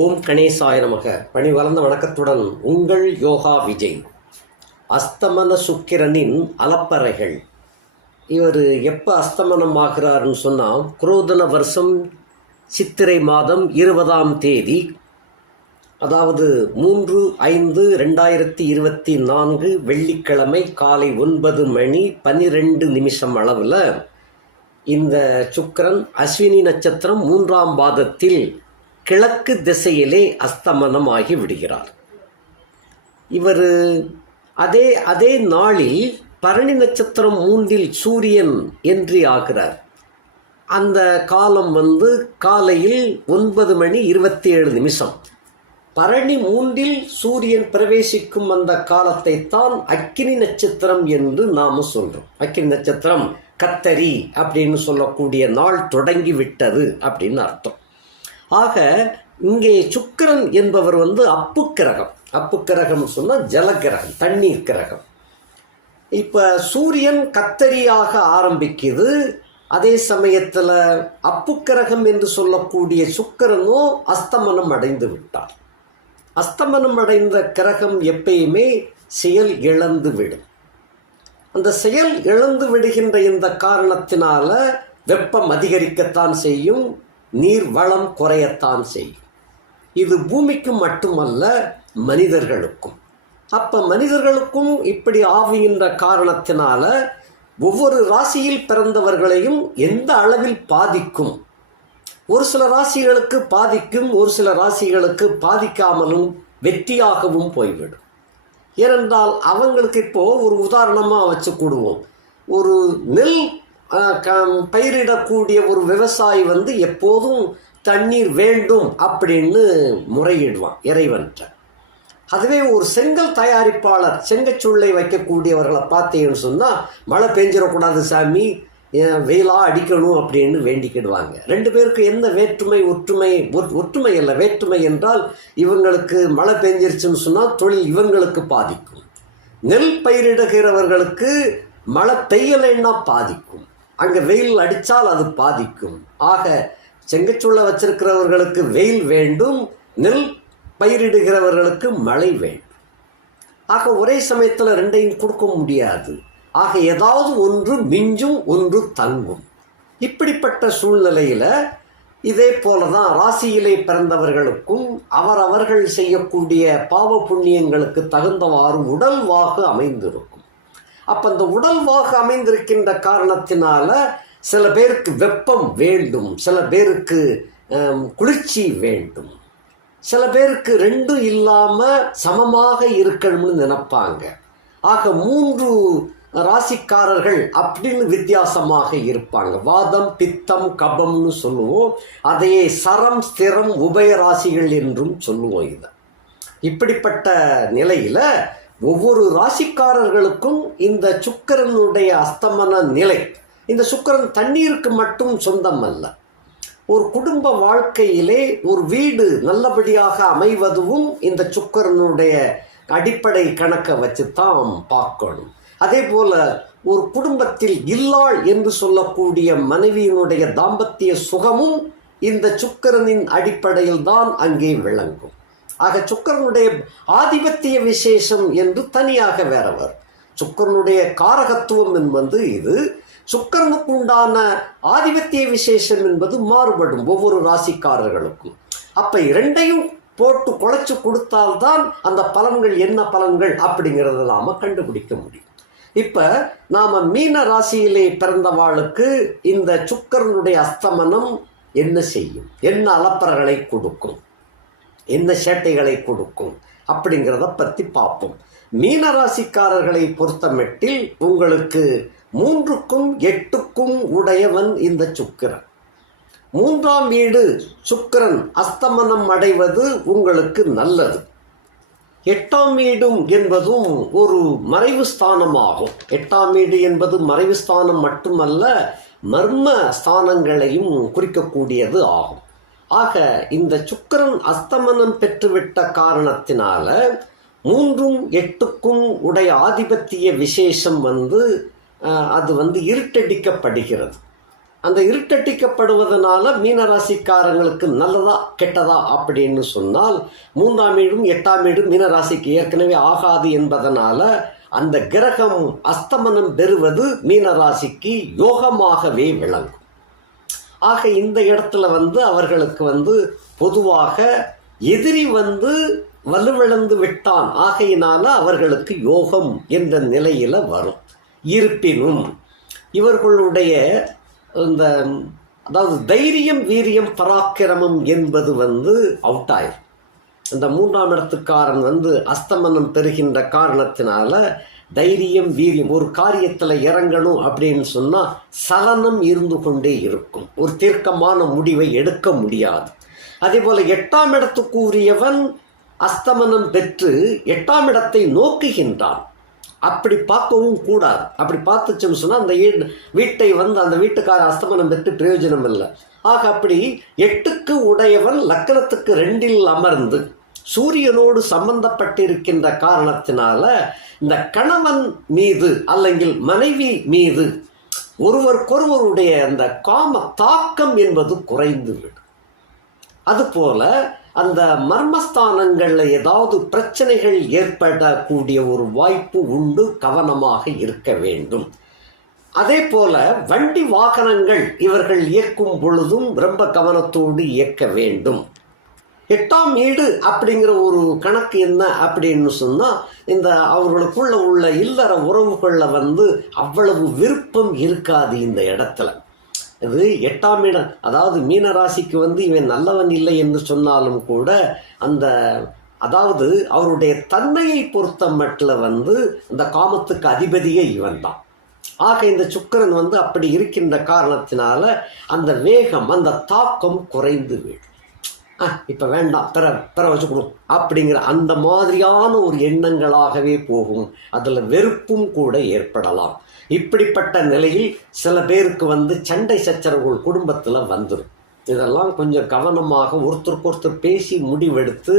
ஓம் கணேசாய நமக. பணி வளர்ந்த வணக்கத்துடன் உங்கள் யோகா விஜய். அஸ்தமன சுக்கிரனின் அலப்பறைகள். இவர் எப்போ அஸ்தமனம் ஆகிறாருன்னு சொன்னால் குரோதன வருஷம் சித்திரை மாதம் இருபதாம் தேதி. அதாவது மூன்று ஐந்து ரெண்டாயிரத்தி இருபத்தி நான்கு வெள்ளிக்கிழமை காலை ஒன்பது மணி பன்னிரெண்டு நிமிஷம் அளவில் இந்த சுக்கிரன் அஸ்வினி நட்சத்திரம் மூன்றாம் பாதத்தில் கிழக்கு திசையிலே அஸ்தமனமாகி விடுகிறார். இவர் அதே அதே நாளில் பரணி நட்சத்திரம் மூன்றில் சூரியன் என்று ஆகிறார். அந்த காலம் வந்து காலையில் ஒன்பது மணி இருபத்தி ஏழு நிமிஷம். பரணி மூன்றில் சூரியன் பிரவேசிக்கும் அந்த காலத்தை தான் அக்கினி நட்சத்திரம் என்று நாம் சொல்றோம். அக்கினி நட்சத்திரம் கத்தரி அப்படின்னு சொல்லக்கூடிய நாள் தொடங்கி விட்டது அப்படின்னு அர்த்தம். ஆக இங்கே சுக்கரன் என்பவர் வந்து அப்பு கிரகம் அப்பு கிரகம் சொன்னால் ஜலக்கிரகம் தண்ணீர் கிரகம். இப்போ சூரியன் கத்தரியாக ஆரம்பிக்குது. அதே சமயத்தில் அப்பு கிரகம் என்று சொல்லக்கூடிய சுக்கரனும் அஸ்தமனம் அடைந்து விட்டார். அஸ்தமனம் அடைந்த கிரகம் எப்பயுமே செயல் இழந்து விடும். அந்த செயல் இழந்து விடுகின்ற இந்த காரணத்தினால வெப்பம் அதிகரிக்கத்தான் செய்யும். நீர் வளம் குறையத்தான் செய்யும். இது பூமிக்கு மட்டுமல்ல மனிதர்களுக்கும். அப்போ மனிதர்களுக்கும் இப்படி ஆவுகின்ற காரணத்தினால ஒவ்வொரு ராசியில் பிறந்தவர்களையும் எந்த அளவில் பாதிக்கும்? ஒரு சில ராசிகளுக்கு பாதிக்கும் ஒரு சில ராசிகளுக்கு பாதிக்காமலும் வெற்றியாகவும் போய்விடும். ஏனென்றால் அவங்களுக்கு இப்போ ஒரு உதாரணமாக வச்சு கூடுவோம். ஒரு நெல் பயிரிடக்கூடிய ஒரு விவசாயி வந்து எப்போதும் தண்ணீர் வேண்டும் அப்படின்னு முறையிடுவான் இறைவன்ட்ட அதுவே ஒரு செங்கல் தயாரிப்பாளர் செங்கச்சூளை வைக்கக்கூடியவர்களை பார்த்தீங்கன்னு சொன்னால் மழை பெஞ்சிடக்கூடாது சாமி வெயிலாக அடிக்கணும் அப்படின்னு வேண்டிக்கிடுவாங்க. ரெண்டு பேருக்கு என்ன வேற்றுமை ஒற்றுமை ஒற்றுமை இல்லை வேற்றுமை என்றால் இவங்களுக்கு மழை பெஞ்சிருச்சுன்னு சொன்னால் தொழில் இவங்களுக்கு பாதிக்கும். நெல் பயிரிடுகிறவர்களுக்கு மழை பெய்யலைன்னா பாதிக்கும். அங்கே வெயில் அடித்தால் அது பாதிக்கும். ஆக செங்கச்சூளை வச்சிருக்கிறவர்களுக்கு வெயில் வேண்டும் நெல் பயிரிடுகிறவர்களுக்கு மழை வேண்டும். ஆக ஒரே சமயத்தில் ரெண்டையும் கொடுக்க முடியாது. ஆக ஏதாவது ஒன்று மிஞ்சும் ஒன்று தங்கும். இப்படிப்பட்ட சூழ்நிலையில் இதே போல தான் ராசியிலே பிறந்தவர்களுக்கும் அவரவர்கள் செய்யக்கூடிய பாவ புண்ணியங்களுக்கு தகுந்தவாறு உடல்வாக அமைந்திருக்கும். அப்போ இந்த உடல்வாக அமைந்திருக்கின்ற காரணத்தினால சில பேருக்கு வெப்பம் வேண்டும் சில பேருக்கு குளிர்ச்சி வேண்டும். சில பேருக்கு ரெண்டும் இல்லாமல் சமமாக இருக்கணும்னு நினைப்பாங்க. ஆக மூன்று ராசிக்காரர்கள் அப்படின்னு வித்தியாசமாக இருப்பாங்க. வாதம் பித்தம் கபம்னு சொல்லுவோம். அதையே சரம் ஸ்திரம் உபய ராசிகள் என்றும் சொல்லுவோம் இதை. இப்படிப்பட்ட நிலையில் ஒவ்வொரு ராசிக்காரர்களுக்கும் இந்த சுக்கரனுடைய அஸ்தமன நிலை. இந்த சுக்கிரன் தண்ணீருக்கு மட்டும் சொந்தம் அல்ல ஒரு குடும்ப வாழ்க்கையிலே ஒரு வீடு நல்லபடியாக அமைவதும் இந்த சுக்கிரனுடைய அடிப்படை கணக்கை வச்சு தான் பார்க்கணும். அதே போல ஒரு குடும்பத்தில் இல்லாள் என்று சொல்லக்கூடிய மனைவியினுடைய தாம்பத்திய சுகமும் இந்த சுக்கிரனின் அடிப்படையில் தான் அங்கே விளங்கும். ஆக சுக்கரனுடைய ஆதிபத்திய விசேஷம் என்று தனியாக வேறவர். சுக்கரனுடைய காரகத்துவம் என்பது இது. சுக்கிரனுக்கு உண்டான ஆதிபத்திய விசேஷம் என்பது மாறுபடும் ஒவ்வொரு ராசிக்காரர்களுக்கும். அப்ப இரண்டையும் போட்டு குழைச்சு கொடுத்தால்தான் அந்த பலன்கள் என்ன பலன்கள் அப்படிங்கிறத நாம கண்டுபிடிக்க முடியும். இப்ப நாம மீன ராசியிலே பிறந்தவாளுக்கு இந்த சுக்கரனுடைய அஸ்தமனம் என்ன செய்யும்? என்ன அலப்பறைகளை கொடுக்கும்? என்ன சேட்டைகளை கொடுக்கும் அப்படிங்கிறத பற்றி பார்ப்போம். மீன ராசிக்காரர்களை பொறுத்தமட்டில் உங்களுக்கு மூன்றுக்கும் எட்டுக்கும் உடையவன் இந்த சுக்கிரன். மூன்றாம் வீடு சுக்கிரன் அஸ்தமனம் அடைவது உங்களுக்கு நல்லது. எட்டாம் வீடும் என்பதும் ஒரு மறைவு ஸ்தானமாகும். எட்டாம் வீடு என்பது மறைவு ஸ்தானம் மட்டுமல்ல மர்ம ஸ்தானங்களையும் குறிக்கக்கூடியது ஆகும். ஆக இந்த சுக்கிரன் அஸ்தமனம் பெற்றுவிட்ட காரணத்தினால மூன்றும் எட்டுக்கும் உடைய ஆதிபத்திய விசேஷம் வந்து அது வந்து இருட்டடிக்கப்படுகிறது. அந்த இருட்டடிக்கப்படுவதனால மீனராசிக்காரங்களுக்கு நல்லதா கெட்டதா அப்படின்னு சொன்னால் மூன்றாம் வீடும் எட்டாம் வீடும் மீனராசிக்கு ஏற்கனவே ஆகாது என்பதனால அந்த கிரகம் அஸ்தமனம் பெறுவது மீனராசிக்கு யோகமாகவே விளங்கும். ஆக இந்த இடத்துல வந்து அவர்களுக்கு வந்து பொதுவாக எதிரி வந்து வலுவிழந்து விட்டான். ஆகையினால அவர்களுக்கு யோகம் என்ற நிலையில் வரும். இருப்பினும் இவர்களுடைய இந்த அதாவது தைரியம் வீரியம் பராக்கிரமம் என்பது வந்து அவுட் ஆயிரும். இந்த மூன்றாம் இடத்துக்காரன் வந்து அஸ்தமனம் பெறுகின்ற காரணத்தினால தைரியம் வீரியம் ஒரு காரியத்தில் இறங்கணும் அப்படின்னு சொன்னால் சலனம் இருந்து கொண்டே இருக்கும். ஒரு தீர்க்கமான முடிவை எடுக்க முடியாது. அதே போல் எட்டாம் இடத்துக்கு உரியவன் அஸ்தமனம் பெற்று எட்டாம் இடத்தை நோக்குகின்றான். அப்படி பார்க்கவும் கூடாது. அப்படி பார்த்துச்சுன்னு சொன்னால் அந்த வீட்டை வந்து அந்த வீட்டுக்கார அஸ்தமனம் பெற்று பிரயோஜனம் இல்லை ஆக அப்படி எட்டுக்கு உடையவன் லக்கணத்துக்கு ரெண்டில் அமர்ந்து சூரியனோடு சம்பந்தப்பட்டிருக்கின்ற காரணத்தினால இந்த கணவன் மீது அல்லங்கில் மனைவி மீது ஒருவருக்கொருவருடைய அந்த காம தாக்கம் என்பது குறைந்துவிடும். அதுபோல அந்த மர்மஸ்தானங்களில் ஏதாவது பிரச்சனைகள் ஏற்படக்கூடிய ஒரு வாய்ப்பு உண்டு கவனமாக இருக்க வேண்டும். அதே போல வண்டி வாகனங்கள் இவர்கள் இயக்கும் பொழுதும் ரொம்ப கவனத்தோடு இயக்க வேண்டும். எட்டாம் வீடு அப்படிங்கிற ஒரு கணக்கு என்ன அப்படின்னு சொன்னால் இந்த அவர்களுக்குள்ள உள்ள இல்லற உறவுகளில் வந்து அவ்வளவு விருப்பம் இருக்காது இந்த இடத்துல. இது எட்டாம் இடம் அதாவது மீனராசிக்கு வந்து இவன் நல்லவன் இல்லை என்று சொன்னாலும் கூட அந்த அதாவது அவருடைய தன்மையை பொறுத்த மட்டில் வந்து இந்த காமத்துக்கு அதிபதியே இவன் தான். ஆக இந்த சுக்கிரன் வந்து அப்படி இருக்கின்ற காரணத்தினால அந்த வேகம் அந்த தாக்கம் குறைந்து விடும். ஆ இப்போ வேண்டாம் பிற பிற வச்சுக்கணும். அப்படிங்கிற அந்த மாதிரியான ஒரு எண்ணங்களாகவே போகும். அதில் வெறுப்பும் கூட ஏற்படலாம். இப்படிப்பட்ட நிலையில் சில பேருக்கு வந்து சண்டை சச்சரவுகள் குடும்பத்தில் வந்துடும் இதெல்லாம் கொஞ்சம் கவனமாக ஒருத்தருக்கு ஒருத்தர் பேசி முடிவெடுத்து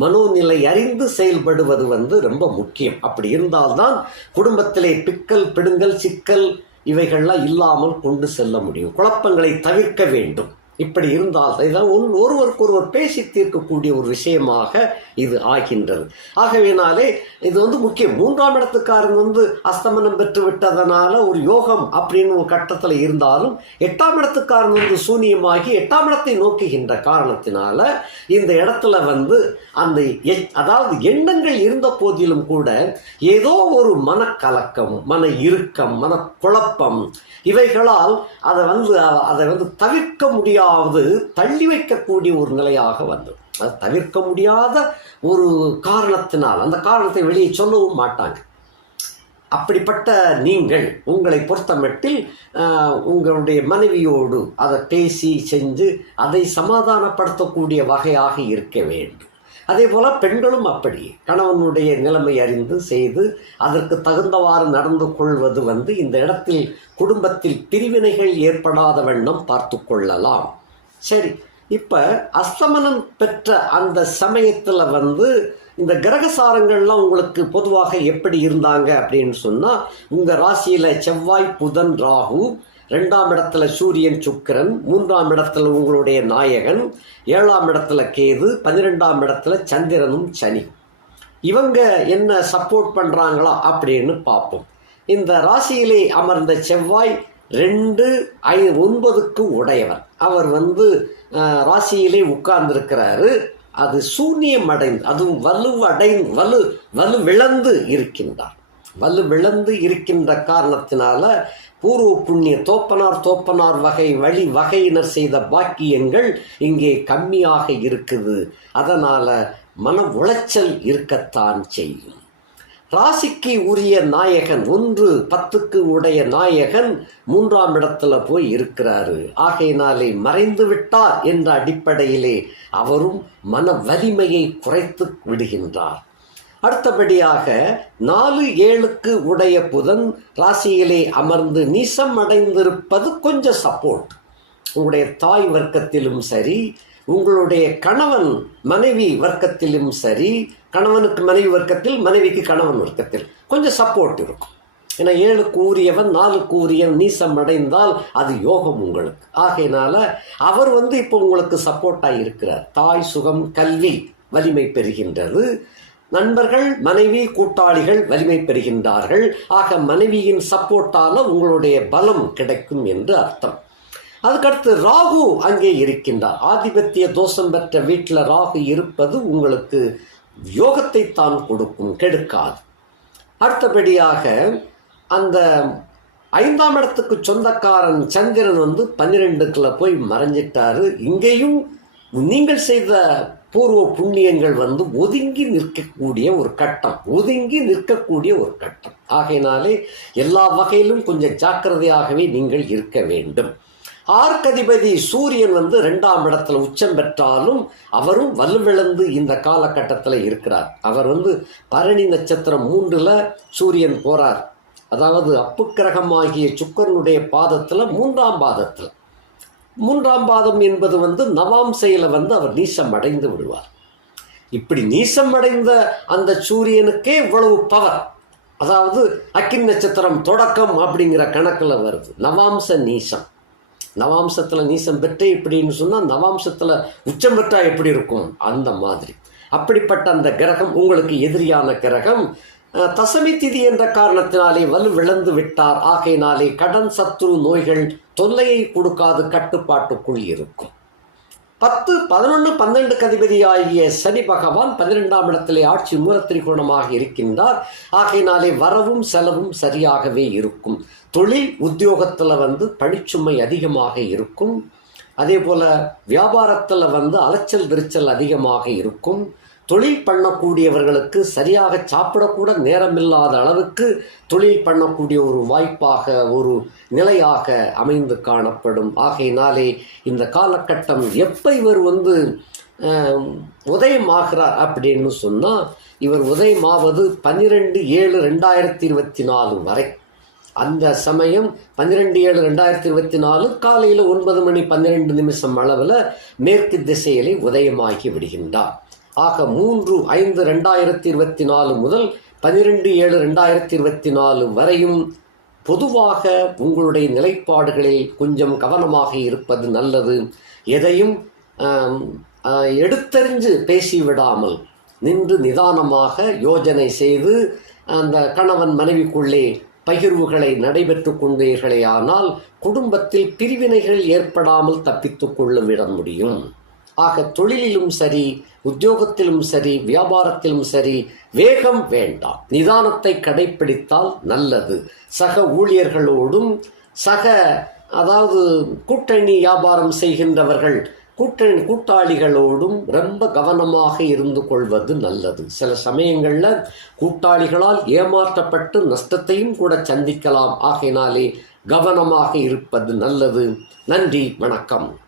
மனோநிலை அறிந்து செயல்படுவது வந்து ரொம்ப முக்கியம். அப்படி இருந்தால்தான் குடும்பத்திலே பிக்கல் பிடுங்கல் சிக்கல் இவைகள்லாம் இல்லாமல் கொண்டு செல்ல முடியும். குழப்பங்களை தவிர்க்க வேண்டும். இப்படி இருந்தால் இதான் ஒருவருக்கொருவர் பேசி தீர்க்கக்கூடிய ஒரு விஷயமாக இது ஆகின்றது. ஆகவேனாலே இது வந்து முக்கியம். மூன்றாம் இடத்துக்காரன் வந்து அஸ்தமனம் பெற்று விட்டதனால ஒரு யோகம் அப்படின்னு ஒரு கட்டத்தில் இருந்தாலும் எட்டாம் இடத்துக்காரன் வந்து சூனியமாகி எட்டாம் இடத்தை நோக்குகின்ற காரணத்தினால இந்த இடத்துல வந்து அந்த எ- அதாவது எண்ணங்கள் இருந்த போதிலும் கூட ஏதோ ஒரு மனக்கலக்கம் மன இறுக்கம் மன குழப்பம் இவைகளால் அதை வந்து அதை வந்து தவிர்க்க முடியாது தள்ளி வைக்கக்கூடிய ஒரு நிலையாக வந்தது. அது தவிர்க்க முடியாத ஒரு காரணத்தினால் அந்த காரணத்தை வெளியே சொல்லவும் மாட்டாங்க. அப்படிப்பட்ட நீங்கள் உங்களை பொறுத்தமட்டில் உங்களுடைய மனைவியோடு அதை பேசி செஞ்சு அதை சமாதானப்படுத்தக்கூடிய வகையாக இருக்க வேண்டும். அதே போல பெண்களும் அப்படி. கணவனுடைய நிலைமை அறிந்து செய்து அதற்கு தகுந்தவாறு நடந்து கொள்வது வந்து இந்த இடத்தில் குடும்பத்தில் பிரிவினைகள் ஏற்படாத வண்ணம் பார்த்து கொள்ளலாம். சரி இப்போ அஸ்தமனம் பெற்ற அந்த சமயத்தில் வந்து இந்த கிரகசாரங்கள்லாம் உங்களுக்கு பொதுவாக எப்படி இருந்தாங்க அப்படின்னு சொன்னால் உங்கள் ராசியில் செவ்வாய் புதன் ராகு ரெண்டாம் இடத்துல சூரியன் சுக்கிரன் மூன்றாம் இடத்துல உங்களுடைய நாயகன் ஏழாம் இடத்துல கேது பன்னிரெண்டாம் இடத்துல சந்திரனும் சனி. இவங்க என்ன சப்போர்ட் பண்ணுறாங்களா அப்படின்னு பார்ப்போம். இந்த ராசியிலே அமர்ந்த செவ்வாய் ரெண்டு ஐ ஒன்பதுக்கு உடையவர். அவர் வந்து ராசியிலே உட்கார்ந்திருக்கிறாரு. அது சூன்யம் அடைந்து அதுவும் வலுவடைந்து வலு வலுவிழந்து இருக்கின்றார். வலு விளந்து இருக்கின்ற காரணத்தினால பூர்வ புண்ணிய தோப்பனார் தோப்பனார் வகை வழி வகையினர் செய்த பாக்கியங்கள் இங்கே கம்மியாக இருக்குது. அதனால் மன உளைச்சல் இருக்கத்தான் செய்யும். ராசிக்கு உரிய நாயகன் ஒன்று பத்துக்கு உடைய நாயகன் மூன்றாம் இடத்துல போய் இருக்கிறாரு. ஆகையினாலே மறைந்து விட்டார் என்ற அடிப்படையிலே அவரும் மன வலிமையை குறைத்து விடுகின்றார். அடுத்தபடியாக நாலு ஏழுக்கு உடைய புதன் ராசியிலே அமர்ந்து நீசம் அடைந்திருப்பது கொஞ்சம் சப்போர்ட் உங்களுடைய தாய் வர்க்கத்திலும் சரி உங்களுடைய கணவன் மனைவி வர்க்கத்திலும் சரி கணவனுக்கு மனைவி வர்க்கத்தில் மனைவிக்கு கணவன் வர்க்கத்தில் கொஞ்சம் சப்போர்ட் இருக்கும். ஏன்னா ஏழுக்கு கூறியவன் நாலு கூறியவன் நீசம் அடைந்தால் அது யோகம் உங்களுக்கு. ஆகையினால அவர் வந்து இப்போ உங்களுக்கு சப்போர்ட்டாக இருக்கிறார். தாய் சுகம் கல்வி வலிமை பெறுகின்றது. நண்பர்கள் மனைவி கூட்டாளிகள் வலிமை பெறுகின்றார்கள். ஆக மனைவியின் சப்போர்ட்டால உங்களுடைய பலம் கிடைக்கும் என்று அர்த்தம். அதுக்கடுத்து ராகு அங்கே இருக்கின்றார். ஆதிபத்திய தோஷம் பெற்ற வீட்டில் ராகு இருப்பது உங்களுக்கு யோகத்தை தான் கொடுக்கும் கெடுக்காது. அடுத்தபடியாக அந்த ஐந்தாம் இடத்துக்கு சொந்தக்காரன் சந்திரன் வந்து பன்னிரெண்டுக்குள்ள போய் மறைஞ்சிட்டாரு. இங்கேயும் நீங்கள் செய்த பூர்வ புண்ணியங்கள் வந்து ஒதுங்கி நிற்கக்கூடிய ஒரு கட்டம் ஒதுங்கி நிற்கக்கூடிய ஒரு கட்டம். ஆகையினாலே எல்லா வகையிலும் கொஞ்சம் ஜாக்கிரதையாகவே நீங்கள் இருக்க வேண்டும். ஆர்க்கதிபதி சூரியன் வந்து ரெண்டாம் இடத்துல உச்சம் பெற்றாலும் அவரும் வலுவிழந்து இந்த காலகட்டத்தில் இருக்கிறார். அவர் வந்து பரணி நட்சத்திரம் மூன்றில் சூரியன் போகிறார் அதாவது அப்புக்கிரகமாகிய சுக்கரனுடைய பாதத்தில் மூன்றாம் பாதத்தில். மூன்றாம் பாதம் என்பது வந்து நவாம் வந்து அவர் நீசம் அடைந்து விடுவார். இப்படி நீசம் அடைந்த அந்த சூரியனுக்கே இவ்வளவு பவர் அதாவது அக்கின் நட்சத்திரம் தொடக்கம் அப்படிங்கிற கணக்கில் வருது. நவாம்ச நீசம். நவாம்சத்தில் நீசம் பெற்றே இப்படின்னு சொன்னால் நவாம்சத்தில் உச்சம் பெற்றா எப்படி இருக்கும்? அந்த மாதிரி. அப்படிப்பட்ட அந்த கிரகம் உங்களுக்கு எதிரியான கிரகம். தசமி திதி என்ற காரணத்தினாலே வலு விளந்து விட்டார். ஆகையினாலே கடன் சத்துரு நோய்கள் தொல்லையை கொடுக்காது கட்டுப்பாட்டுக்குள் இருக்கும். பத்து பதினொன்று பன்னெண்டு கதிபதி ஆகிய சனி பகவான் பன்னிரெண்டாம் இடத்திலே ஆட்சி மூலத்திரிகோணமாக இருக்கின்றார். ஆகையினாலே வரவும் செலவும் சரியாகவே இருக்கும். தொழில் உத்தியோகத்தில் வந்து பணிச்சுமை அதிகமாக இருக்கும். அதே போல் வியாபாரத்தில் வந்து அலைச்சல் விரிச்சல் அதிகமாக இருக்கும். தொழில் பண்ணக்கூடியவர்களுக்கு சரியாக சாப்பிடக்கூட நேரமில்லாத அளவுக்கு தொழில் பண்ணக்கூடிய ஒரு வாய்ப்பாக ஒரு நிலையாக அமைந்து காணப்படும். ஆகையினாலே இந்த காலகட்டம் எப்போ இவர் வந்து உதயமாகிறார் அப்படின்னு சொன்னால் இவர் உதயமாவது பன்னிரெண்டு ஏழு ரெண்டாயிரத்தி இருபத்தி நாலு வரை. அந்த சமயம் பன்னிரெண்டு ஏழு ரெண்டாயிரத்தி இருபத்தி நாலு காலையில் ஒன்பது மணி பன்னிரெண்டு நிமிஷம் அளவில் மேற்கு திசையிலே உதயமாகி விடுகின்றார். ஆக மூன்று ஐந்து ரெண்டாயிரத்தி இருபத்தி நாலு முதல் பனிரெண்டு ஏழு ரெண்டாயிரத்தி இருபத்தி நாலு வரையும் பொதுவாக உங்களுடைய நிலைப்பாடுகளில் கொஞ்சம் கவனமாக இருப்பது நல்லது. எதையும் எடுத்தறிஞ்சு பேசிவிடாமல் நின்று நிதானமாக யோஜனை செய்து அந்த கணவன் மனைவிக்குள்ளே பகிர்வுகளை நடைபெற்று கொண்டீர்களேயானால் குடும்பத்தில் பிரிவினைகள் ஏற்படாமல் தப்பித்துக் கொள்ள விட முடியும். ஆக தொழிலிலும் சரி உத்தியோகத்திலும் சரி வியாபாரத்திலும் சரி வேகம் வேண்டாம். நிதானத்தை கடைப்பிடித்தால் நல்லது. சக ஊழியர்களோடும் சக அதாவது கூட்டணி வியாபாரம் செய்கின்றவர்கள் கூட்டணி கூட்டாளிகளோடும் ரொம்ப கவனமாக இருந்து கொள்வது நல்லது. சில சமயங்களில் கூட்டாளிகளால் ஏமாற்றப்பட்டு நஷ்டத்தையும் கூட சந்திக்கலாம். ஆகையினாலே கவனமாக இருப்பது நல்லது. நன்றி வணக்கம்.